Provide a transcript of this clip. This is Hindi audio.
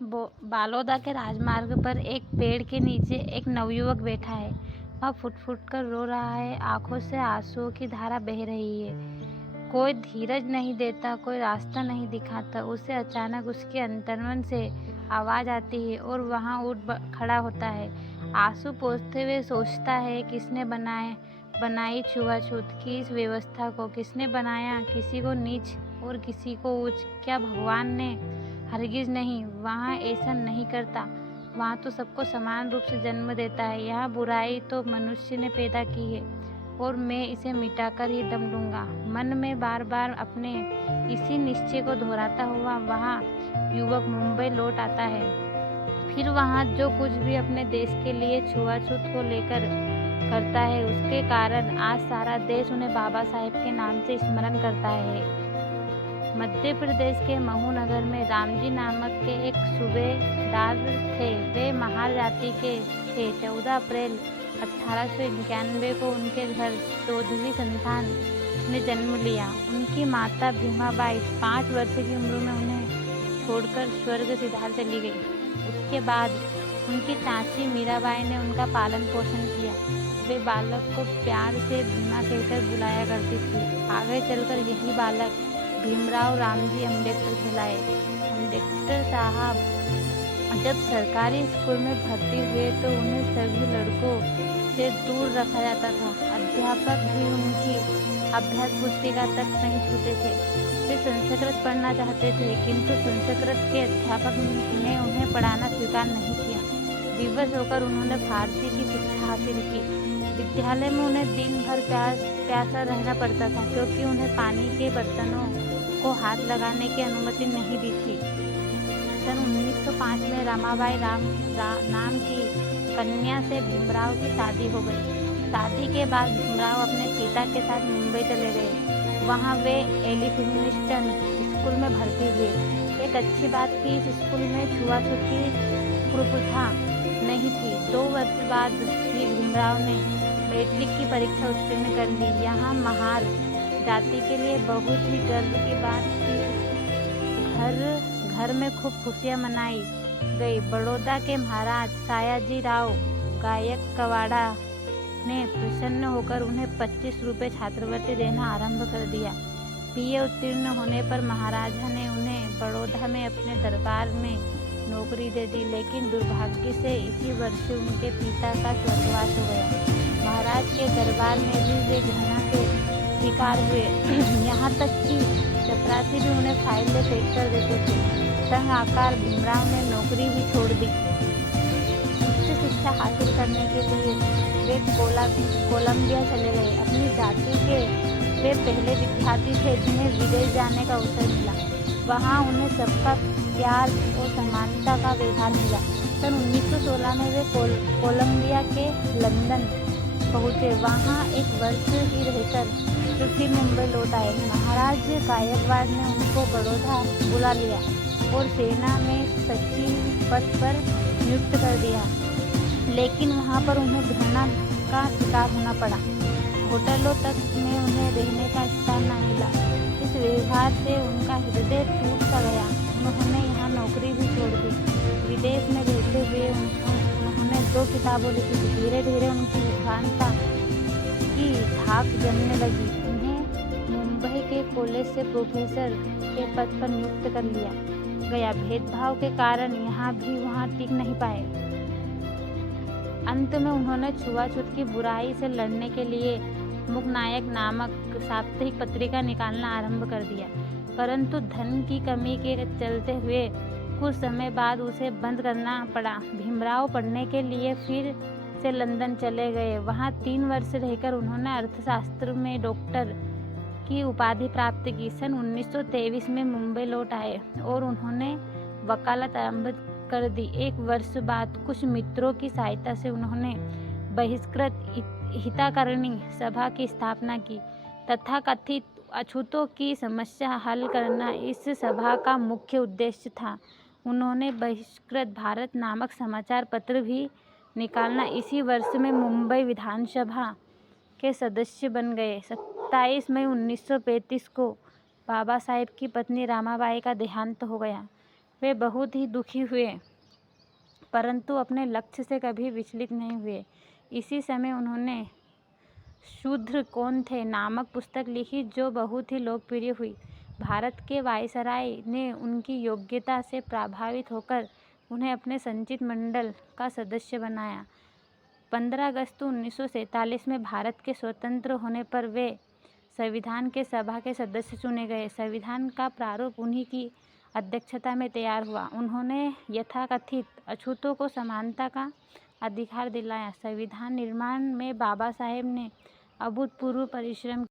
बालोदा के राजमार्ग पर एक पेड़ के नीचे एक नवयुवक बैठा है। वह फुट-फुट कर रो रहा है, आंखों से आंसुओं की धारा बह रही है। कोई धीरज नहीं देता, कोई रास्ता नहीं दिखाता। उसे अचानक उसके अंतर्मन से आवाज़ आती है और वहाँ खड़ा होता है। आंसू पोंछते हुए सोचता है, किसने बनाई छुआछूत की इस व्यवस्था को? किसने बनाया किसी को नीच और किसी को ऊँच? क्या भगवान ने? हरगिज़ नहीं, वहाँ ऐसा नहीं करता। वहाँ तो सबको समान रूप से जन्म देता है। यहाँ बुराई तो मनुष्य ने पैदा की है और मैं इसे मिटाकर ही दम लूँगा। मन में बार बार अपने इसी निश्चय को दोहराता हुआ वहाँ युवक मुंबई लौट आता है। फिर वहाँ जो कुछ भी अपने देश के लिए छुआछूत को लेकर करता है, उसके कारण आज सारा देश उन्हें बाबा साहेब के नाम से स्मरण करता है। मध्य प्रदेश के महू नगर में रामजी नामक के एक सूबेदार थे। वे महार जाति के थे। 14 अप्रैल 1891 को उनके घर 14वीं संतान ने जन्म लिया। उनकी माता भीमाबाई 5 वर्ष की उम्र में उन्हें छोड़कर स्वर्ग सिधार चली गई। उसके बाद उनकी चाची मीराबाई ने उनका पालन पोषण किया। वे बालक को प्यार से भीमा कहकर बुलाया करती थी। आगे चलकर यही बालक भीमराव रामजी अम्बेडकर कहलाए। अम्बेडकर साहब जब सरकारी स्कूल में भर्ती हुए तो उन्हें सभी लड़कों से दूर रखा जाता था। अध्यापक भी उनकी अभ्यास पुस्तिका तक नहीं छूते थे। वे संस्कृत पढ़ना चाहते थे, किंतु संस्कृत के अध्यापक ने उन्हें पढ़ाना स्वीकार नहीं किया। विवश होकर उन्होंने फारसी की शिक्षा हासिल की। विद्यालय में उन्हें दिन भर प्यासा रहना पड़ता था, क्योंकि उन्हें पानी के बर्तनों को हाथ लगाने की अनुमति नहीं दी थी। सन 1905 में रमाबाई नाम की कन्या से भीमराव की शादी हो गई। शादी के बाद भीमराव अपने पिता के साथ मुंबई चले गए। वहाँ वे एलिफिंस्टन स्कूल में भर्ती हुए। एक अच्छी बात कि इस स्कूल में छुआछूत की कुप्रथा नहीं थी। 2 वर्ष बाद ही भीमराव ने मैट्रिक की परीक्षा उत्तीर्ण कर ली। यहाँ महार जाति के लिए बहुत ही गर्व की बात थी। घर में खूब खुशियाँ मनाई गई। बड़ौदा के महाराज सयाजी राव गायकवाड़ ने प्रसन्न होकर उन्हें 25 रुपये छात्रवृत्ति देना आरंभ कर दिया। बीए उत्तीर्ण होने पर महाराजा ने उन्हें बड़ौदा में अपने दरबार में नौकरी दे दी, लेकिन दुर्भाग्य से इसी वर्ष उनके पिता का स्वर्गवास हो गया। महाराज के दरबार में भी वे घृणा के शिकार हुए। यहाँ तक कि चपरासी भी उन्हें फाइलें फेंक कर देते थे। तंग आकर भीमराव ने नौकरी भी छोड़ दी। उच्च शिक्षा हासिल करने के लिए वे कोलंबिया चले गए। अपनी जाति के वे पहले विद्यार्थी थे जिन्हें विदेश जाने का अवसर मिला। वहाँ उन्हें सबका प्यार और समानता का व्यवहार मिला। सन 1916 में वे कोलंबिया के लंदन पहुँचे। वहाँ एक वर्ष ही रहकर फिर मुंबई लौट आए। महाराज गायकवाड़ ने उनको बड़ौदा बुला लिया और सेना में सचिव पद पर नियुक्त कर दिया, लेकिन वहाँ पर उन्हें घृणा का शिकार होना पड़ा। होटलों तक में उन्हें रहने का स्थान न मिला। इस व्यवहार से उनका हृदय टूट सा गया। उन्होंने यहाँ नौकरी भी छोड़ दी। विदेश में रहते हुए उन्होंने 2 किताबें लिखी थी। धीरे धीरे उनकी विद्वानता की धाक जमने लगी। उन्हें मुंबई के कॉलेज से प्रोफेसर के पद पर नियुक्त कर लिया गया। भेदभाव के कारण यहाँ भी वहाँ टिक नहीं पाए। अंत में उन्होंने छुआछूत की बुराई से लड़ने के लिए मुकनायक नामक साप्ताहिक पत्रिका निकालना आरंभ कर दिया, परंतु धन की कमी के चलते हुए कुछ समय बाद उसे बंद करना पड़ा। भीमराव पढ़ने के लिए फिर से लंदन चले गए। वहाँ 3 वर्ष रहकर उन्होंने अर्थशास्त्र में डॉक्टर की उपाधि प्राप्त की। सन 1923 में मुंबई लौट आए और उन्होंने वकालत आरंभ कर दी। 1 वर्ष बाद कुछ मित्रों की सहायता से उन्होंने बहिष्कृत हितकारिणी सभा की स्थापना की। तथाकथित अछूतों की समस्या हल करना इस सभा का मुख्य उद्देश्य था। उन्होंने बहिष्कृत भारत नामक समाचार पत्र भी निकालना। इसी वर्ष में मुंबई विधानसभा के सदस्य बन गए। 27 मई 1935 को बाबा साहेब की पत्नी रमाबाई का देहांत हो गया। वे बहुत ही दुखी हुए, परंतु अपने लक्ष्य से कभी विचलित नहीं हुए। इसी समय उन्होंने शूद्र कौन थे नामक पुस्तक लिखी, जो बहुत ही लोकप्रिय हुई। भारत के वायसराय ने उनकी योग्यता से प्रभावित होकर उन्हें अपने संचित मंडल का सदस्य बनाया। 15 अगस्त 1947 में भारत के स्वतंत्र होने पर वे संविधान के सभा के सदस्य चुने गए। संविधान का प्रारूप उन्हीं की अध्यक्षता में तैयार हुआ। उन्होंने यथाकथित अछूतों को समानता का अधिकार दिलाया। संविधान निर्माण में बाबा साहेब ने अभूतपूर्व परिश्रम